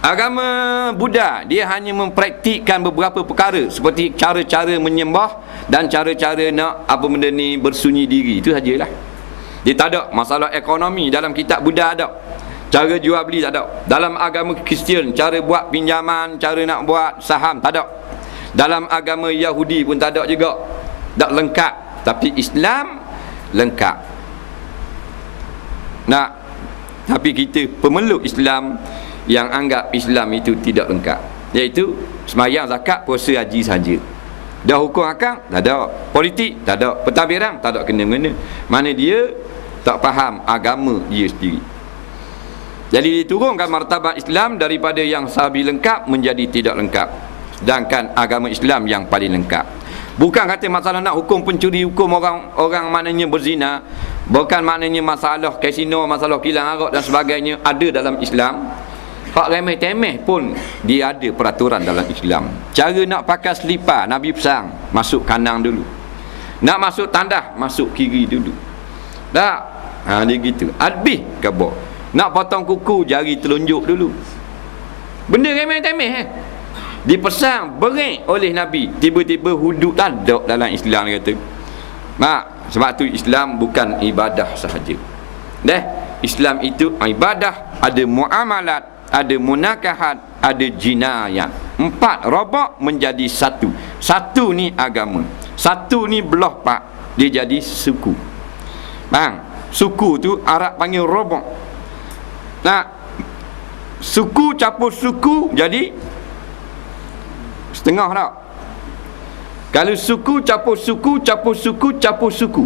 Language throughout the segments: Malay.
Agama Buddha dia hanya mempraktikkan beberapa perkara seperti cara-cara menyembah dan cara-cara nak apa benda ni bersunyi diri, itu sajalah. Dia tak ada masalah ekonomi. Dalam kitab Buddha ada, cara jual beli tak ada. Dalam agama Kristian, cara buat pinjaman, cara nak buat saham tak ada. Dalam agama Yahudi pun tak ada juga, tak lengkap. Tapi Islam lengkap. Nah, tapi kita pemeluk Islam yang anggap Islam itu tidak lengkap, iaitu sembahyang, zakat, puasa, haji saja. Dah hukum akal tak ada, politik tak ada, pentadbiran tak ada kena-mengena. Mana dia tak faham agama dia sendiri. Jadi diturunkan martabat Islam daripada yang sahabi lengkap menjadi tidak lengkap, sedangkan agama Islam yang paling lengkap. Bukan kata masalah nak hukum pencuri, hukum orang maknanya berzina, bukan maknanya masalah kasino, masalah kilang arak dan sebagainya ada dalam Islam. Hak remeh-temeh pun dia ada peraturan dalam Islam. Cara nak pakai selipar, Nabi pesan masuk kanan dulu. Nak masuk tandas, masuk kiri dulu. Tak? Dia gitu. Habis khabar. Nak potong kuku, jari telunjuk dulu. Benda remeh-temeh dipesan berik oleh Nabi. Tiba-tiba hudud tak ada dalam Islam, dia kata. Sebab tu Islam bukan ibadah sahaja. Islam itu ibadah, ada muamalat, ada munakahat, ada jinayat. 4 robak menjadi satu. Satu ni agama, satu ni belah pak, dia jadi suku. Suku tu Arab panggil robak. Suku campur suku jadi setengah tak? Kalau suku campur suku, campur suku, campur suku,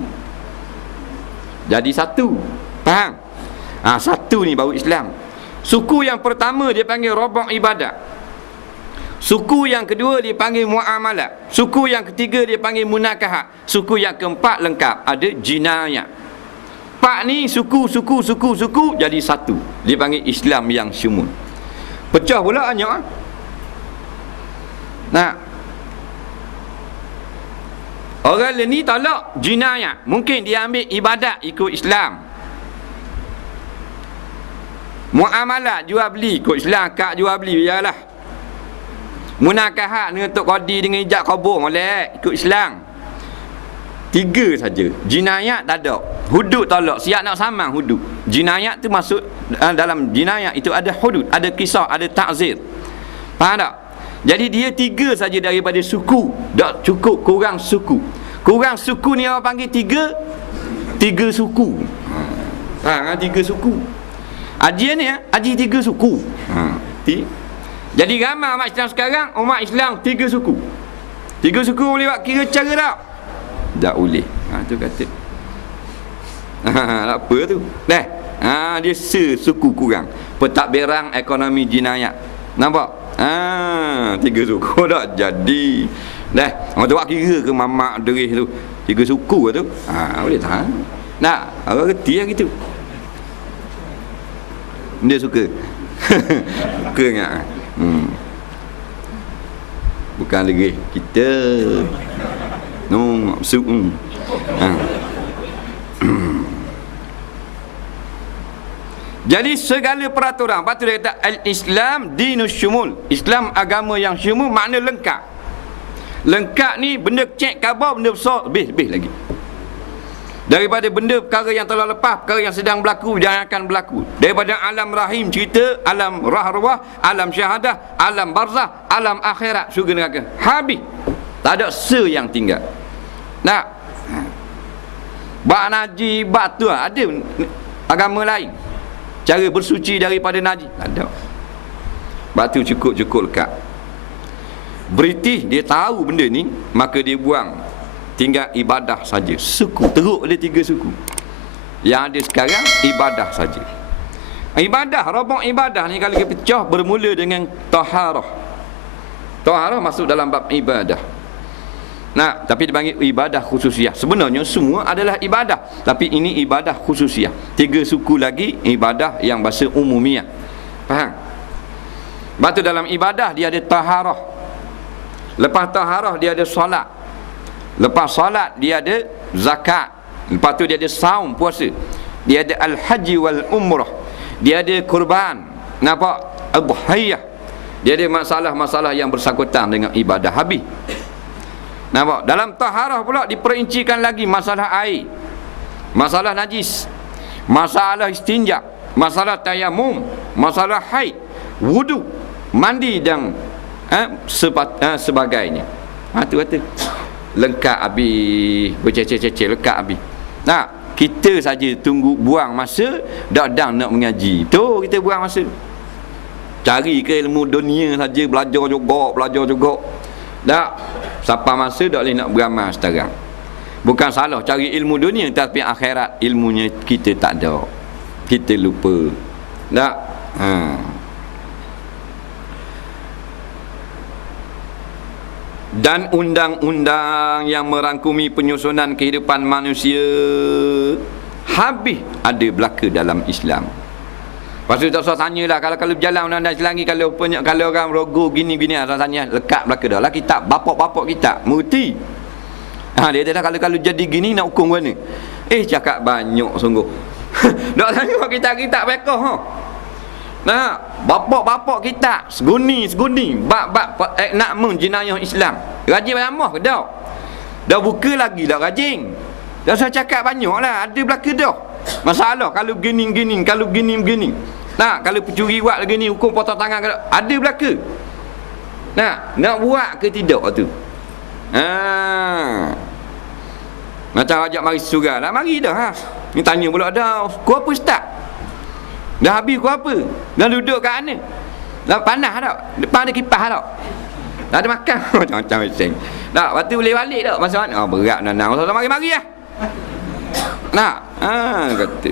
jadi satu. Faham? Satu ni baru Islam. Suku yang pertama dia panggil robak ibadah. Suku yang kedua dia panggil muamalat. Suku yang ketiga dia panggil munakahat. Suku yang keempat lengkap, ada jinayat. 4 ni suku jadi satu. Dia panggil Islam yang syumul. Pecah pula banyak. Orang lain ni tolak jinayat. Mungkin dia ambil ibadat ikut Islam. Muamalat, jual beli ikut Islam, akad jual beli biarlah. Munakahat dengan tok qadi dengan ijab kabur molek ikut Islam. 3 saja. Jinayat tak ada. Hudud tolak, siap nak samang hudud. Jinayat tu masuk dalam jinayat itu ada hudud, ada kisah, ada ta'zir. Faham tak? Jadi dia 3 saja daripada suku. Tak cukup, kurang suku. Kurang suku ni orang panggil 3 suku. 3 suku. Haji ni haji 3 suku. Jadi ramai umat Islam sekarang, umat Islam 3 suku. 3 suku boleh buat kira cara tak? Tak boleh. Tu kata. Apa tu? Dia sesuku kurang. Pentadbiran ekonomi jinayat. Nampak? 3 suku tak jadi. Orang tu buat kira ke mamak derih tu 3 suku tu. Boleh tahan. Orang reti lah gitu. Dia suka. Suka ingat. Bukan lagi kita. Maksud. Jadi segala peraturan, patut dia kata al-Islam dinus syumul. Islam agama yang syumul, makna lengkap. Lengkap ni benda kecil khabar, benda besar lebih lagi. Daripada benda perkara yang telah lepas, perkara yang sedang berlaku, yang akan berlaku. Daripada alam rahim cerita, alam rah-ruah, alam syahadah, alam barzah, alam akhirat, syurga neraka. Habis. Tak ada yang tinggal. Bak naji, bak tu ada agama lain. Cara bersuci daripada naji tak ada. Bak tu cukup lekat. British dia tahu benda ni, maka dia buang. Tinggal ibadah saja. Suku teruk ada 3 suku. Yang ada sekarang ibadah saja. Ibadah, robok ibadah ni kalau kita pecah bermula dengan taharah. Taharah masuk dalam bab ibadah. Tapi dipanggil ibadah khususiah. Sebenarnya semua adalah ibadah, tapi ini ibadah khususiah. 3 suku lagi ibadah yang bahasa umumiyah. Faham? Batu dalam ibadah dia ada taharah. Lepas taharah dia ada solat. Lepas solat dia ada zakat. Lepas tu dia ada saum, puasa. Dia ada al-haji wal umrah. Dia ada kurban. Nampak? adhiyah. Dia ada masalah-masalah yang bersangkutan dengan ibadah habis. Nampak? Dalam taharah pula diperincikan lagi masalah air, masalah najis, masalah istinja, masalah tayamum, masalah haid, wudu, mandi dan sebagainya. Tu kata lengkap habis, berceceh-ceceh lengkap habis. Nah, kita saja tunggu buang masa dak nak mengaji. Tu kita buang masa. Cari ke ilmu dunia saja, belajar juga. Tak sampai masa dak boleh nak beramal sekarang. Bukan salah cari ilmu dunia, tapi akhirat ilmunya kita tak ada. Kita lupa. Tak? Dan undang-undang yang merangkumi penyusunan kehidupan manusia habis ada belaka dalam Islam. Lepas tu tak usah tanyalah, kalau berjalan undang-undang Islam ni, kalau orang rogo gini-gini, tak tanya lekat belaka dah lah. Kitab bapak-bapak kita murti. Dia kata kalau jadi gini nak hukum mana? Cakap banyak sungguh. Tak tanya kita bekoh ha. Nah, bapak-bapak kita seguni bab nak jenayah Islam. Rajin lama ke dah? Dah buka lagi dah rajin. Dah saya cakap banyaklah, ada belaka dah. Masalah kalau gini, kalau gini. Nah, kalau pencuri buat lagi ni hukum potong tangan ada belaka. Nah, nak buat ke tidak tu? Macam ajak mari surah lah, mari dah ha. Ni tanya pula dah, ku apa ustaz? Dah habis ku apa? Dah duduk kat mana? Dah panas tak? Depan ada kipas tak? Tak ada makan. Macam-macam macam. Tak, lepas tu boleh balik tak? Masa mana? Berat nak. Mari-mari lah. Nak? Kata.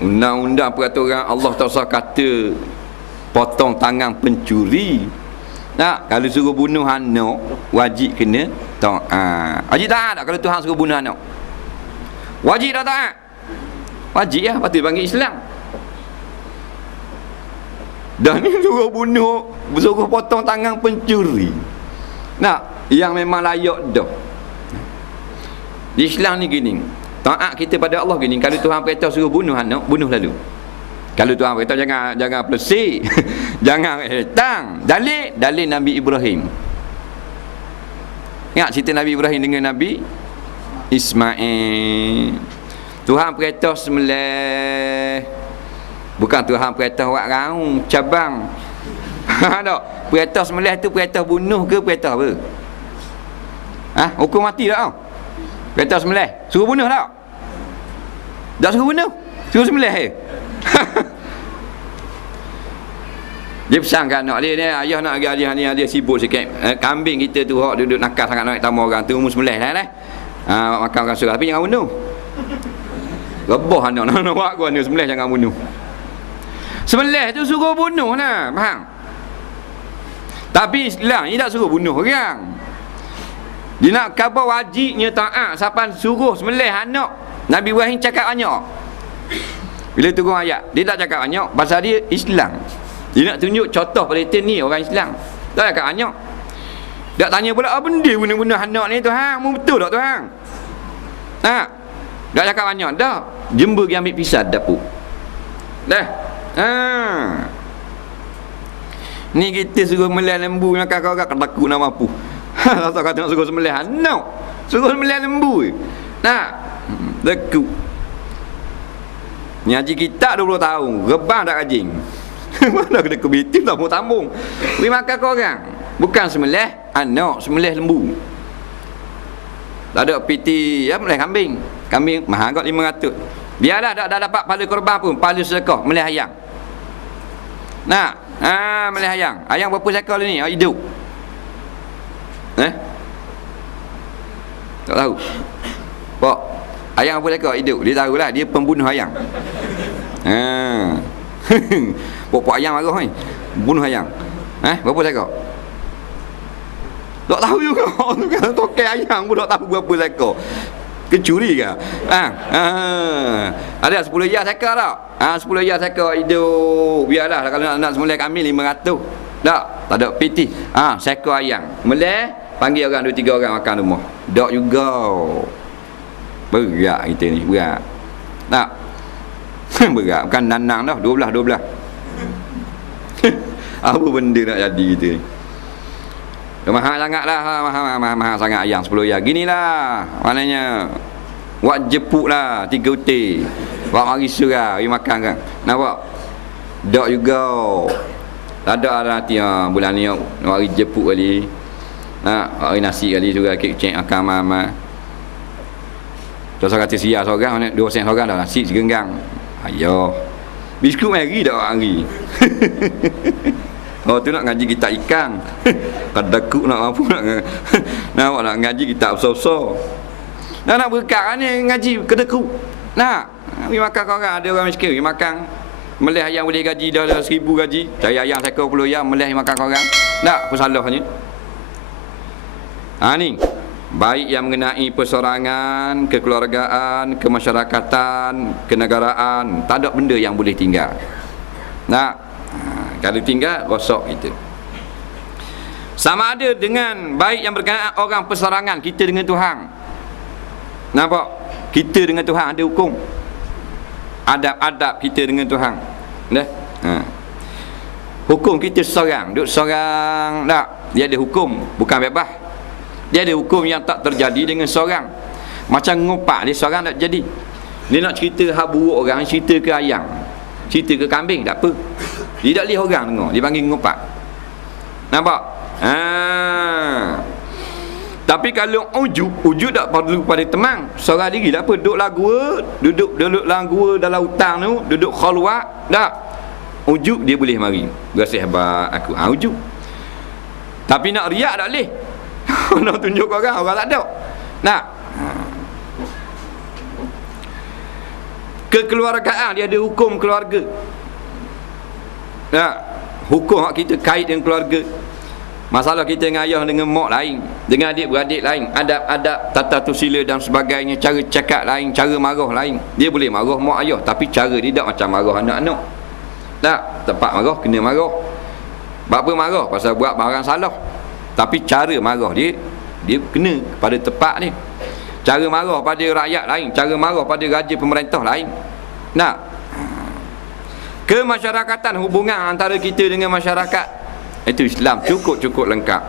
Undang-undang peraturan Allah Ta'ala kata potong tangan pencuri. Tak? Kalau suruh bunuh anak, wajib kena taat. Wajib taat tak kalau Tuhan suruh bunuh anak? Wajib tak taat? Wajib lah, patut panggil Islam. Dah ni suruh bunuh, suruh potong tangan pencuri. Nak, yang memang layak dah. Di Islam ni gini, taat kita pada Allah gini, kalau Tuhan perintah suruh bunuh anak, bunuh lalu. Kalau Tuhan beritahu jangan pelesik, jangan hetang. Dalil Nabi Ibrahim. Ingat cerita Nabi Ibrahim dengan Nabi Ismail. Tuhan beritahu sembelih. Bukan Tuhan beritahu buat raung, cabang. Tak. Beritahu sembelih tu beritahu bunuh ke beritahu apa? Hukum mati tak tau? Beritahu sembelih. Suruh bunuh tak? Tak suruh bunuh. Suruh sembelih dia pesankan anak dia ni, ayah nak pergi dia sibuk sikit. Kambing kita tu hak duduk nakal sangat nak tamu orang tu umur sembelih lah. Makan orang surah, tapi jangan bunuh. Rebah anak nak buat gua ni sembelih, jangan bunuh. Sembelih tu suruh bunuh lah, faham? Tapi Islam ni tak suruh bunuh orang. Dia nak khabar wajibnya taat siapa suruh sembelih anak. Nabi Ibrahim cakap banyak. Bila turun ayat, dia tak cakap banyak pasal dia Islam. Dia nak tunjuk contoh pada kita ni orang Islam. Tak cakap banyak. Tak tanya pula apa benda benda-benda anak ni Tuhan, mu betul tak Tuhan? Tak cakap banyak dah. Jember pergi ambil pisau dapur. Dah. Ni kita suruh melih lembu nak kakak takut nak mampu. Tak kata nak suruh sembelih anak. Suruh sembelih lembu. Takut. Ni haji kita 20 tahun, rebah tak rajin. Mana kena kebitin tak mau tambung. Beri makan kau orang. Bukan sembelih anak, sembelih lembu. Tak ada piti, melih kambing. Kambing mahal kot 500. Biarlah dah dapat pahala korban pun, pahala sedekah, melih ayam. Melih ayam. Ayam berapa sekali ni? Hidup. Tak tahu. Pak, ayam apa lekor hidup? Dia tahulah dia pembunuh ayam. Pokok ayam marah ni. Bunuh ayam. Berapa lekor? Tak tahu juga. Tokai ayam pun tak tahu berapa lekor. Kecuri ke? Ada 10 ya sekor tak? 10 ya sekor hidup. Biarlah kalau nak semula kami 500. Tak ada piti. Sekor ayam. Meleh panggil orang 2-3 orang makan rumah. Tak juga. Berat kita ni, berat. Tak. Berat, bukan nanang dah, 12. Apa benda nak jadi kita ni? Mahal sangat lah, mahal sangat ayam 10 ayam. Ginilah, maknanya buat jepuk lah 3 utir. Buat mari surah, pergi makan kan. Nampak? Tak juga. Tak ada lah nanti bulan ni mari jepuk kali. Mari nasi kali juga kek akan mama. Terus kata sia seorang, 2 sen seorang dah nasi segenggang. Ayo. Biskut mari dah hari. Oh tu nak ngaji kitab ikan. Kadakuk nak apa nak ngaji kitab besar-besar. Nak berkat ni ngaji kedekuk. Nak pergi makan orang, ada orang miskin pergi makan. Melih ayam boleh gaji dah 1000 gaji. Cari ayam sekor 10 ayam melih makan orang. Tak apa salahnya. Ni baik yang mengenai persorangan, kekeluargaan, kemasyarakatan, kenegaraan, tak ada benda yang boleh tinggal. Kalau tinggal rosak kita. Sama ada dengan baik yang berkenaan orang persorangan, kita dengan Tuhan. Nampak? Kita dengan Tuhan ada hukum. Adab-adab kita dengan Tuhan. Hukum kita seorang, duduk seorang tak. Dia ada hukum, bukan bebas. Dia ada hukum yang tak terjadi dengan seorang. Macam ngopak dia seorang tak jadi. Dia nak cerita hal buruk orang, cerita ke ayam, cerita ke kambing, tak apa. Dia tak boleh orang dengar, dia panggil ngopak. Nampak? Tapi kalau ujub tak perlu pada temang. Seorang diri tak apa, duduk dalam gua dalam hutang tu, duduk khalwat, tak. Ujub dia boleh mari. Rasa hebat aku. Ujub. Tapi nak riak tak boleh. Nak tunjuk orang tak ada. Nak. Kekeluargaan dia ada hukum keluarga. Hukum hak kita kait dengan keluarga. Masalah kita dengan ayah dengan mak lain, dengan adik-beradik lain, adab-adab, tata susila dan sebagainya, cara cakap lain, cara marah lain. Dia boleh marah mak ayah, tapi cara dia tak macam marah anak-anak. Tak, tempat marah kena marah. Apa marah? Pasal buat barang salah. Tapi cara marah dia kena pada tempat dia. Cara marah pada rakyat lain, cara marah pada raja pemerintah lain. Nak. Kemasyarakatan, hubungan antara kita dengan masyarakat, itu Islam cukup lengkap.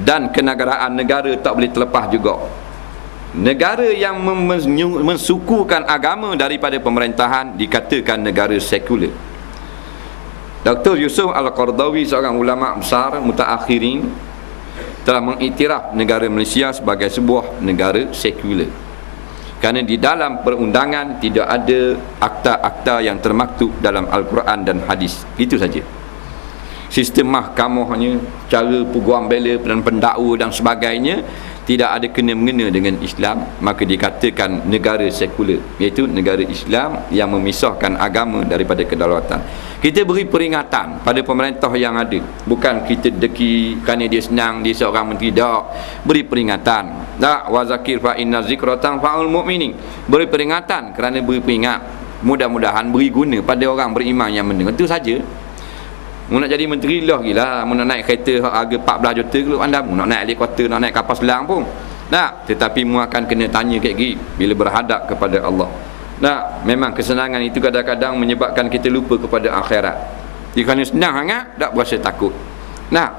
Dan kenegaraan negara tak boleh terlepas juga. Negara yang mensukukan agama daripada pemerintahan dikatakan negara sekular. Dr. Yusuf Al-Qardawi, seorang ulama besar mutaakhirin, telah mengiktiraf negara Malaysia sebagai sebuah negara sekular. Kerana di dalam perundangan tidak ada akta-akta yang termaktub dalam Al-Quran dan hadis. Itu saja. Sistem mahkamahnya, cara peguam bela dan pendakwa dan sebagainya tidak ada kena-mengena dengan Islam, maka dikatakan negara sekular, iaitu negara Islam yang memisahkan agama daripada kedaulatan. Kita beri peringatan pada pemerintah yang ada, bukan kita deki kerana dia senang, dia seorang menteri, tak. Beri peringatan. Tak, wa zakir fa inna zikra tanfa'ul mu'minin. Beri peringatan kerana beri peringat. Mudah-mudahan beri guna pada orang beriman yang mendengar. Itu saja. Mu nak jadi menteri lah gila, mu nak naik kereta harga 14 juta ke anda, mu nak naik helikopter, nak naik kapal selam pun. Tak, tetapi mu akan kena tanya kayak gini bila berhadap kepada Allah. Tak, memang kesenangan itu kadang-kadang menyebabkan kita lupa kepada akhirat. Jika senang sangat, tak berasa takut. Nah,